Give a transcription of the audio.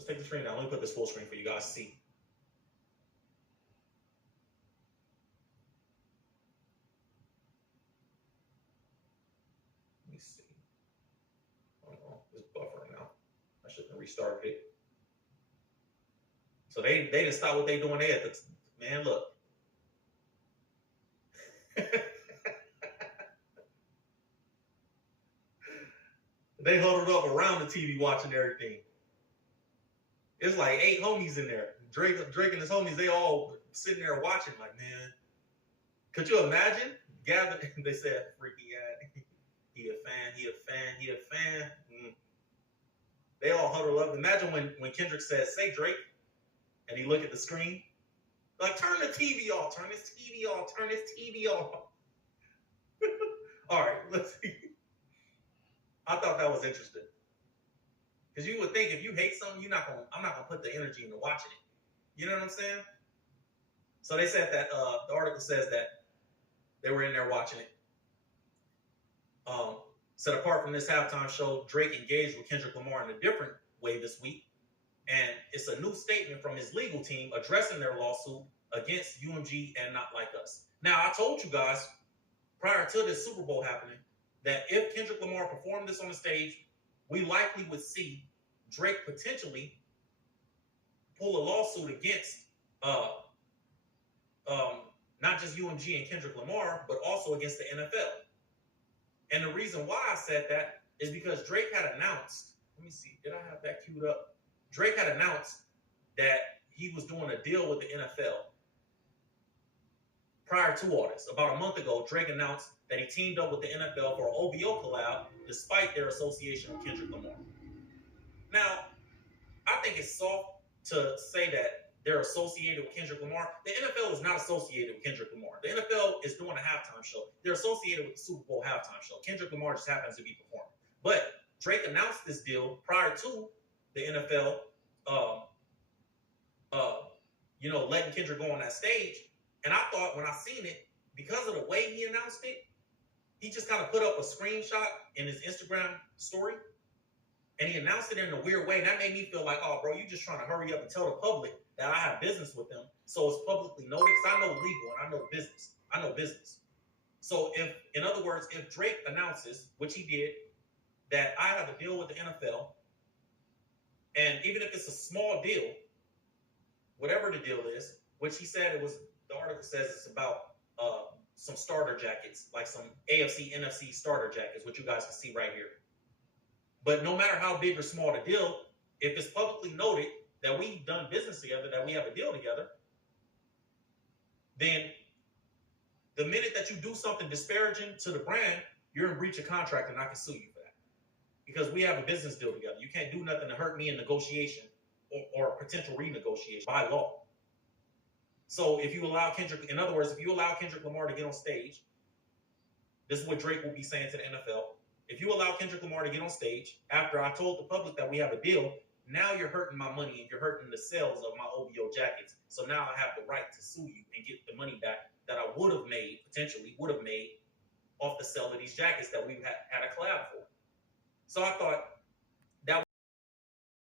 Let's take the screen down. Let me put this full screen for you guys to see. Let me see. Oh no, it's buffering now. I shouldn't have restarted it. So they didn't stop what they doing there. Man, look. They huddled up around the TV watching everything. It's like 8 homies in there. Drake and his homies, they all sitting there watching like, man. Could you imagine? Gathered, they said, freaky guy. He a fan. They all huddle up. Imagine when Kendrick says, say Drake, and he look at the screen. Like, turn the TV off. Turn this TV off. All right, let's see. I thought that was interesting. Because you would think if you hate something, I'm not gonna put the energy into watching it. You know what I'm saying? So they said that the article says that they were in there watching it. Said apart from this halftime show, Drake engaged with Kendrick Lamar in a different way this week. And it's a new statement from his legal team addressing their lawsuit against UMG and Not Like Us. Now, I told you guys prior to this Super Bowl happening that if Kendrick Lamar performed this on the stage, we likely would see Drake potentially pull a lawsuit against not just UMG and Kendrick Lamar, but also against the NFL. And the reason why I said that is because Drake had announced, let me see, did I have that queued up? Drake had announced that he was doing a deal with the NFL. Prior to all this, about a month ago, Drake announced that he teamed up with the NFL for an OVO collab despite their association with Kendrick Lamar. Now, I think it's soft to say that they're associated with Kendrick Lamar. The NFL is not associated with Kendrick Lamar. The NFL is doing a halftime show. They're associated with the Super Bowl halftime show. Kendrick Lamar just happens to be performing. But Drake announced this deal prior to the NFL, letting Kendrick go on that stage. And I thought when I seen it, because of the way he announced it, he just kind of put up a screenshot in his Instagram story. And he announced it in a weird way. And that made me feel like, oh, bro, you just trying to hurry up and tell the public that I have business with them. So it's publicly noted because I know legal and I know business. So in other words, if Drake announces, which he did, that I have a deal with the NFL, and even if it's a small deal, whatever the deal is, which he said it was, the article says it's about some starter jackets, like some AFC, NFC starter jackets, which you guys can see right here. But no matter how big or small the deal, if it's publicly noted that we've done business together, that we have a deal together, then the minute that you do something disparaging to the brand, you're in breach of contract and I can sue you for that. Because we have a business deal together. You can't do nothing to hurt me in negotiation or potential renegotiation by law. So if you allow Kendrick, in other words, if you allow Kendrick Lamar to get on stage, this is what Drake will be saying to the NFL. If you allow Kendrick Lamar to get on stage, after I told the public that we have a deal, now you're hurting my money and you're hurting the sales of my OVO jackets. So now I have the right to sue you and get the money back that I potentially would have made off the sale of these jackets that we had a collab for. So I thought,